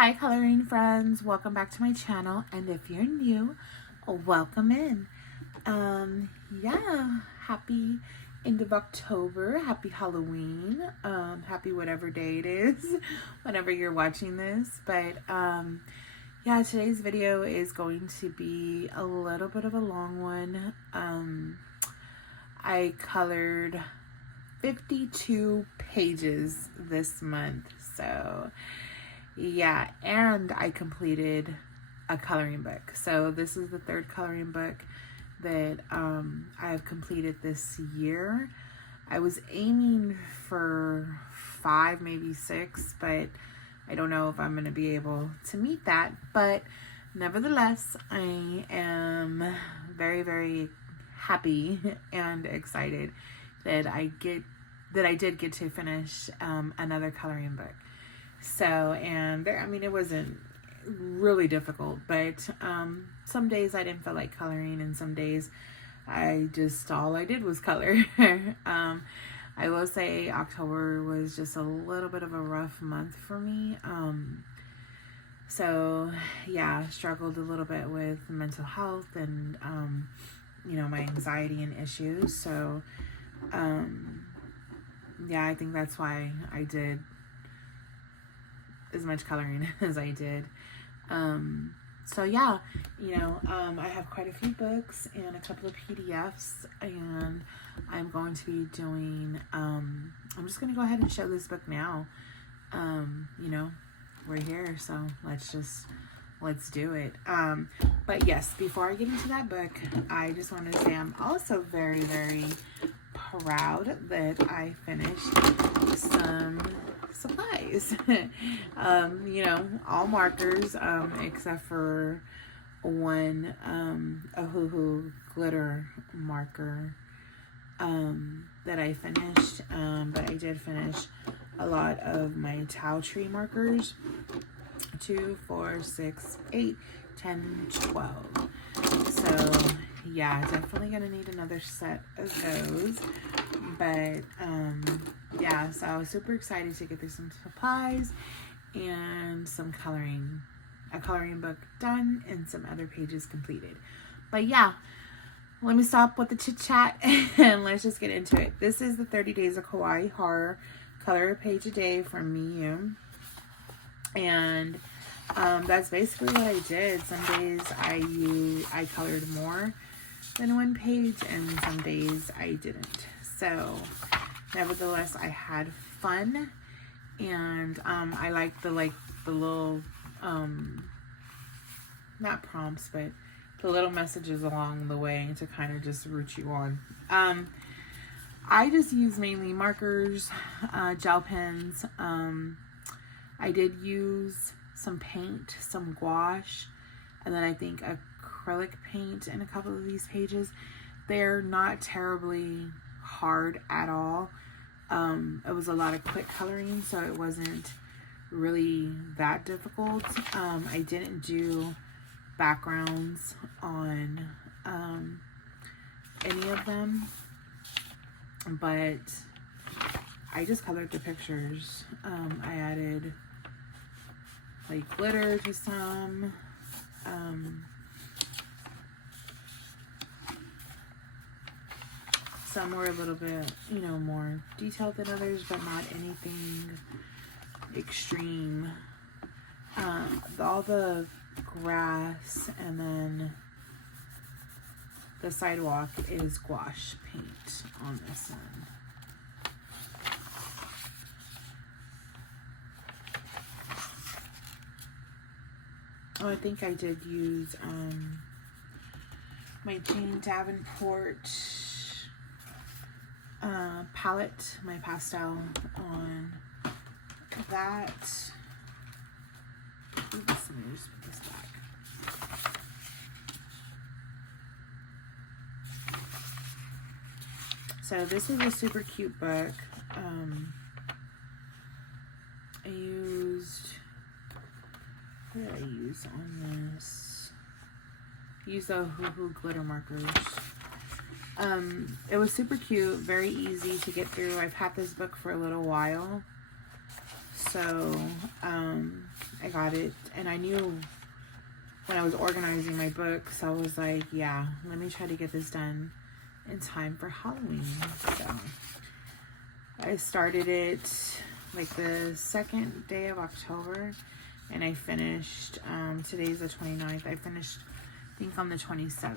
Hi coloring friends, welcome back to my channel, and if you're new, welcome in. Yeah, happy end of October, happy Halloween, happy whatever day it is whenever you're watching this. But yeah, today's video is going to be a little bit of a long one. I colored 52 pages this month, so yeah, and I completed a coloring book. So this is the third coloring book that I have completed this year. I was aiming for 5, maybe 6, but I don't know if I'm going to be able to meet that. But nevertheless, I am very, very happy and excited that I did get to finish another coloring book. So, and there, I mean, it wasn't really difficult, but some days I didn't feel like coloring, and some days all I did was color. I will say October was just a little bit of a rough month for me. So yeah, struggled a little bit with mental health and, you know, my anxiety and issues. So, yeah, I think that's why I did as much coloring as I did. So yeah, you know, I have quite a few books and a couple of PDFs, and I'm going to be doing, I'm just going to go ahead and show this book now. You know, we're here, so let's do it. But yes, before I get into that book, I just want to say I'm also very, very proud that I finished some supplies. You know, all markers, except for one, a hoo-hoo glitter marker, that I finished. But I did finish a lot of my Tau Tree markers, 2, 4, 6, 8, 10, 12. So yeah, definitely gonna need another set of those. But yeah, so I was super excited to get through some supplies and some coloring, a coloring book done and some other pages completed. But yeah, let me stop with the chit chat and let's just get into it. This is the 30 Days of Kawaii Horror, color a page a day from me. And that's basically what I did. Some days I colored more than one page, and some days I didn't. So nevertheless, I had fun, and I like the little not prompts, but the little messages along the way to kind of just root you on. I just use mainly markers, gel pens. I did use some paint, some gouache, and then I think acrylic paint in a couple of these pages. They're not terribly hard at all. It was a lot of quick coloring, so it wasn't really that difficult. I didn't do backgrounds on any of them, but I just colored the pictures. I added like glitter to some. Some were a little bit, you know, more detailed than others, but not anything extreme. All the grass and then the sidewalk is gouache paint on this one. Oh, I think I did use my Jane Davenport palette, my pastel on that. Oops, let me just put this back. So this is a super cute book. I used, what did I use on this? I used the hoo-hoo glitter markers. It was super cute, very easy to get through. I've had this book for a little while, So I got it, and I knew when I was organizing my books, I was like, yeah, let me try to get this done in time for Halloween. So I started it like the second day of October, and I finished, today's the 29th, I finished, I think, on the 27th.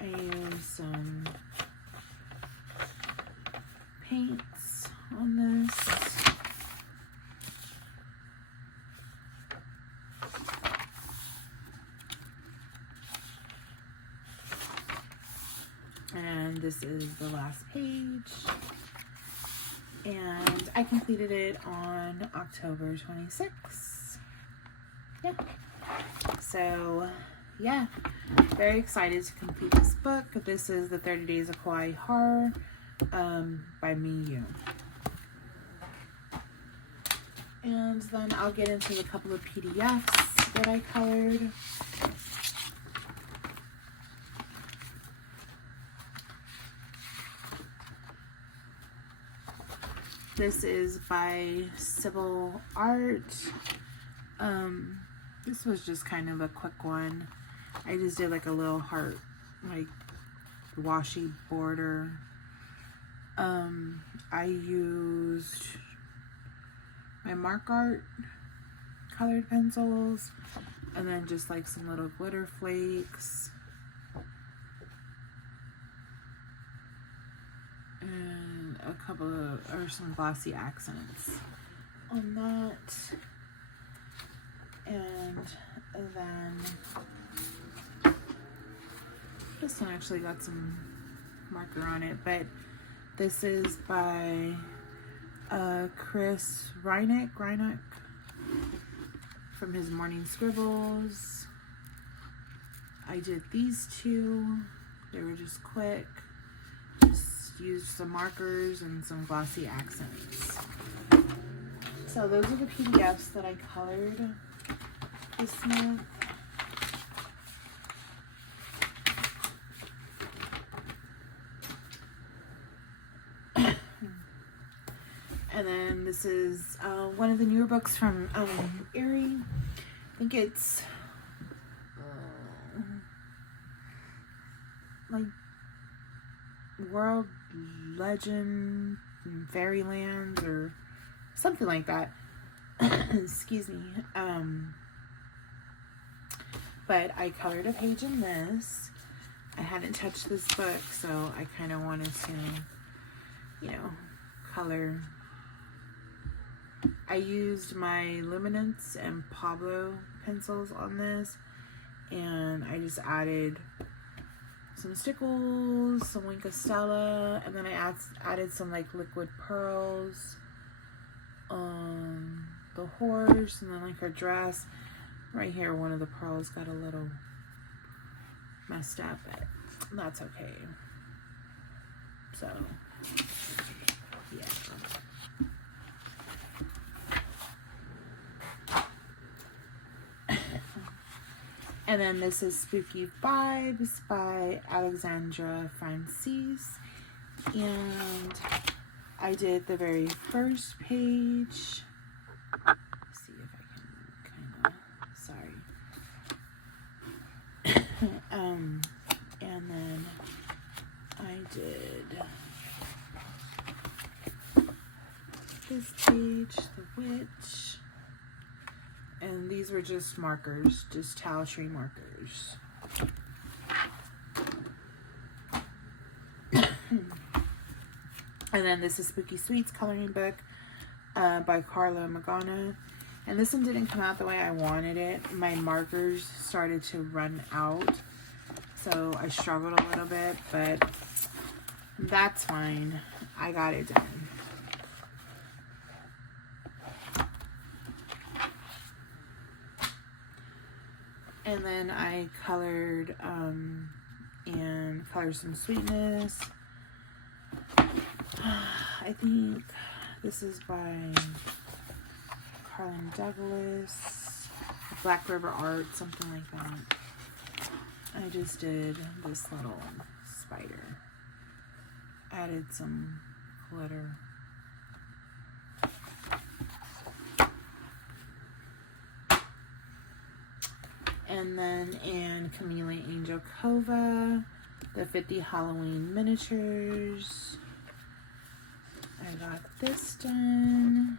I used some paints on this. And this is the last page. And I completed it on October 26th. Yeah. So, yeah. Very excited to complete this book. This is the 30 Days of Kawaii Horror by Miyu. And then I'll get into a couple of PDFs that I colored. This is by Sybil Art. This was just kind of a quick one. I just did like a little heart, like washi border. I used my Mark Art colored pencils, and then just like some little glitter flakes. And a couple of, or some glossy accents on that. And then this one actually got some marker on it, but this is by Chris Reinick from his Morning Scribbles. I did these two. They were just quick. Just used some markers and some glossy accents. So those are the PDFs that I colored this month. And then this is one of the newer books from Erie. I think it's like World Legend Fairyland or something like that. Excuse me. But I colored a page in this. I hadn't touched this book, so I kind of wanted to, you know, color. I used my Luminance and Pablo pencils on this, and I just added some stickles, some Wink of Stella, and then I added some like liquid pearls on the horse, and then like her dress. Right here, one of the pearls got a little messed up, but that's okay. So, yeah. And then this is Spooky Vibes by Alexandra Francis. And I did the very first page. Let's see if I can kind of, sorry. And then I did this page, The Witch. And these were just markers, just towel tree markers. And then this is Spooky Sweets coloring book by Carla Magana. And this one didn't come out the way I wanted it. My markers started to run out, so I struggled a little bit, but that's fine. I got it done. And then I colored and colored some sweetness. I think this is by Carlin Douglas, Black River Art, something like that. I just did this little spider. Added some glitter. And then in Camille Angel Cova, the 50 Halloween miniatures. I got this done.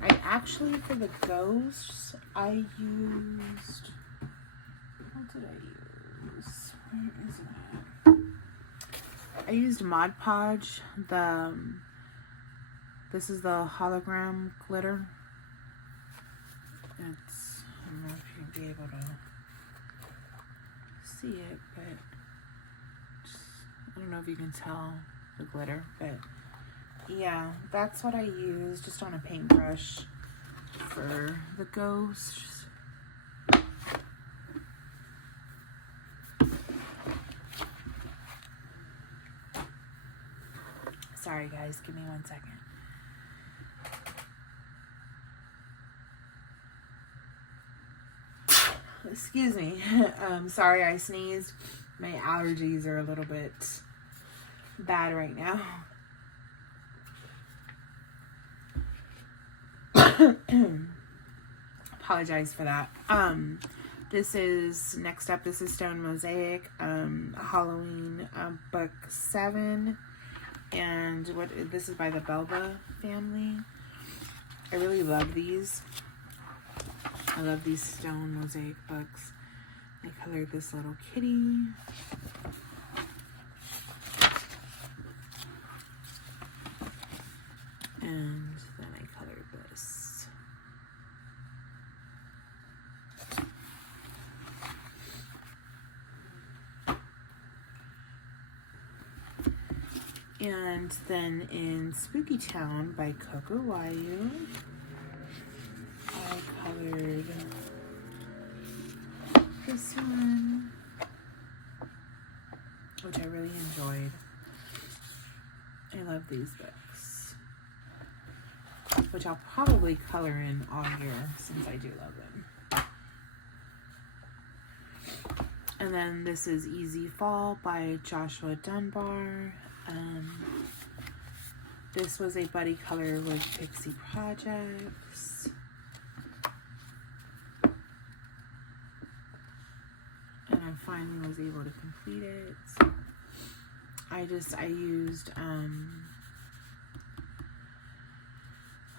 I actually, for the ghosts, I used, what did I use? Where is it? I used Mod Podge, this is the hologram glitter. It's, I don't know if you'll be able to see it, but I don't know if you can tell the glitter, but yeah, that's what I use just on a paintbrush for the ghosts. Sorry guys, give me 1 second. Excuse me. Sorry I sneezed. My allergies are a little bit bad right now. Apologize for that. This is, next up, this is Stone Mosaic, Halloween book 7. And this is by the Belva family. I really love these. I love these stone mosaic books. I colored this little kitty. And then I colored this. And then in Spooky Town by Kawaii, I colored this one, which I really enjoyed. I love these books, which I'll probably color in all year since I do love them. And then this is Easy Fall by Joshua Dunbar. This was a buddy color with Pixie Projects. And I finally was able to complete it. So I used,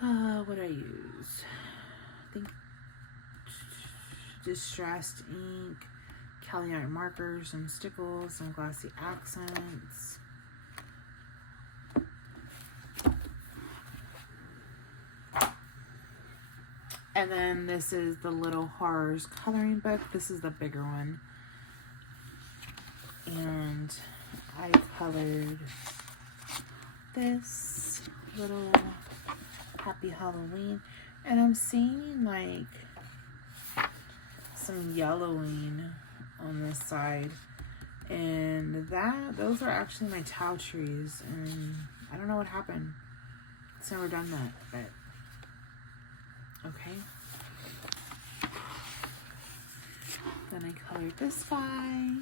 what I use? I think Distressed ink, Kelly Art markers, some stickles, some glossy accents. And then this is the Little Horrors coloring book. This is the bigger one. And I colored this little Happy Halloween. And I'm seeing like some yellowing on this side. And those are actually my towel trees. And I don't know what happened. It's never done that, but okay. Then I colored this guy.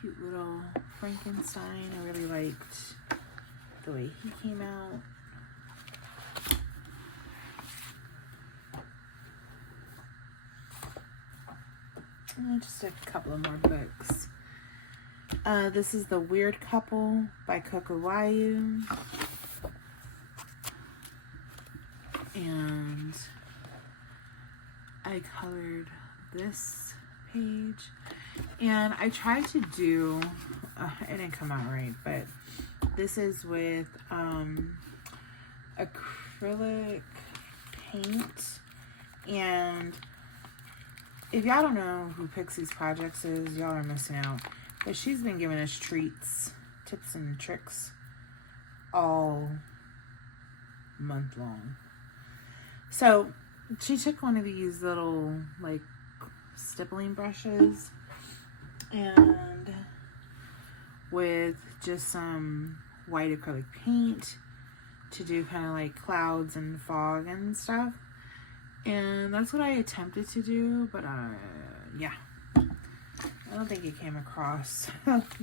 Cute little Frankenstein. I really liked the way he came out. And just a couple of more books. This is The Weird Couple by Kawaii. And I colored this page, and I tried to do it didn't come out right, but this is with acrylic paint. And if y'all don't know who Pixie's Projects is, y'all are missing out, but she's been giving us treats, tips and tricks all month long. So she took one of these little like stippling brushes and with just some white acrylic paint to do kind of like clouds and fog and stuff. And that's what I attempted to do, but yeah, I don't think it came across.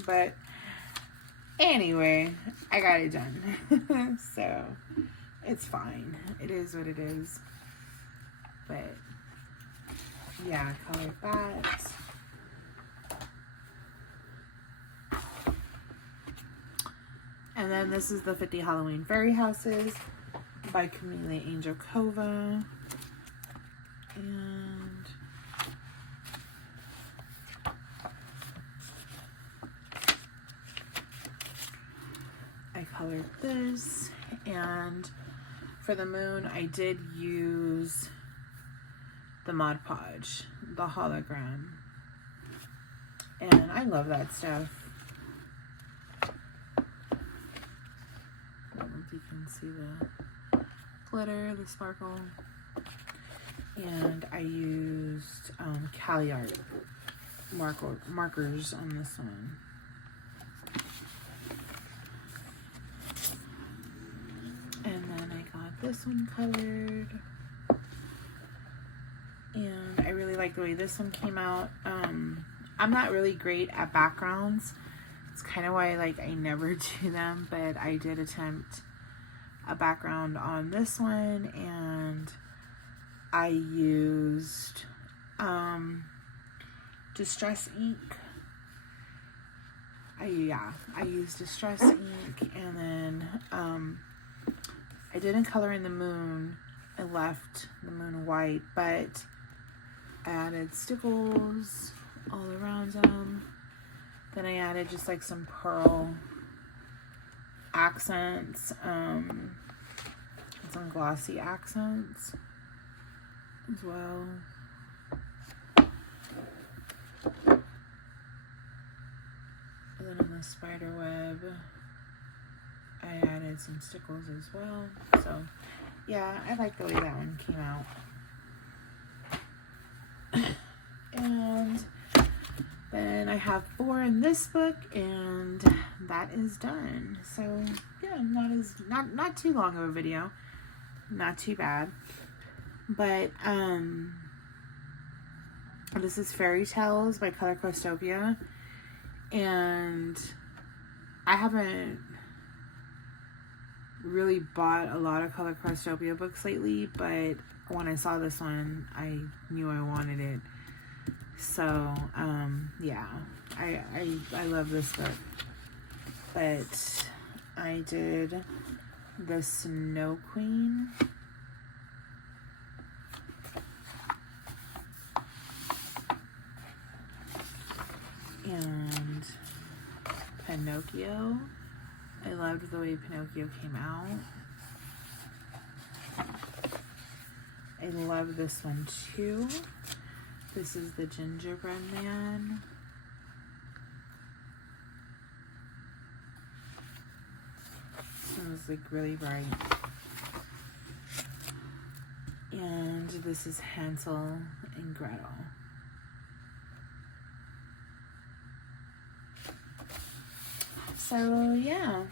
But anyway, I got it done. So it's fine. It is what it is. But yeah, colored that. And then this is the 50 Halloween Fairy Houses by Camille Angel Cova. And I colored this. And for the moon, I did use the Mod Podge, the hologram. And I love that stuff. I don't know if you can see the glitter, the sparkle. And I used Cali Art markers on this one. And then I got this one colored. And I really like the way this one came out. I'm not really great at backgrounds. It's kind of why I never do them, but I did attempt a background on this one, and I used Distress ink. I used Distress ink, and then I didn't color in the moon. I left the moon white, but I added stickles all around them. Then I added just like some pearl accents, some glossy accents as well. And then on the spider web, I added some stickles as well. So yeah, I like the way that one came out. And then I have 4 in this book, and that is done. So yeah, not too long of a video, not too bad. But this is Fairy Tales by Color Crystopia, and I haven't really bought a lot of Color Crystopia books lately, but when I saw this one, I knew I wanted it. So yeah, I love this book. But I did the Snow Queen, and Pinocchio. I loved the way Pinocchio came out. I love this one too. This is the Gingerbread Man. This one was like really bright. And this is Hansel and Gretel. So yeah,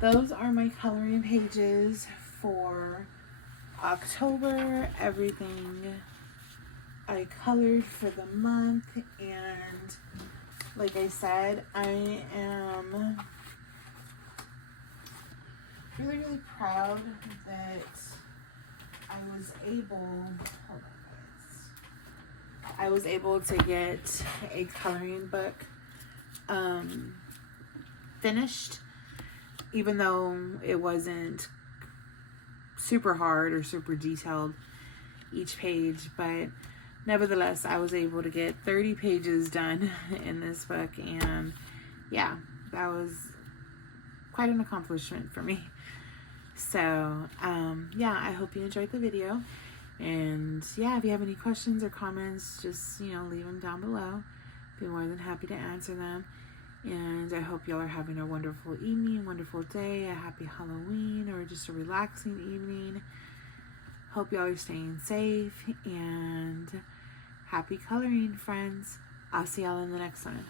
those are my coloring pages for October. Everything I colored for the month, and like I said, I am really proud that I was able to get a coloring book finished, even though it wasn't super hard or super detailed each page, but nevertheless, I was able to get 30 pages done in this book, and yeah, that was quite an accomplishment for me. So, yeah, I hope you enjoyed the video, and yeah, if you have any questions or comments, just, leave them down below. Be more than happy to answer them. And I hope y'all are having a wonderful evening, wonderful day, a happy Halloween, or just a relaxing evening. Hope y'all are staying safe, and happy coloring, friends. I'll see y'all in the next one.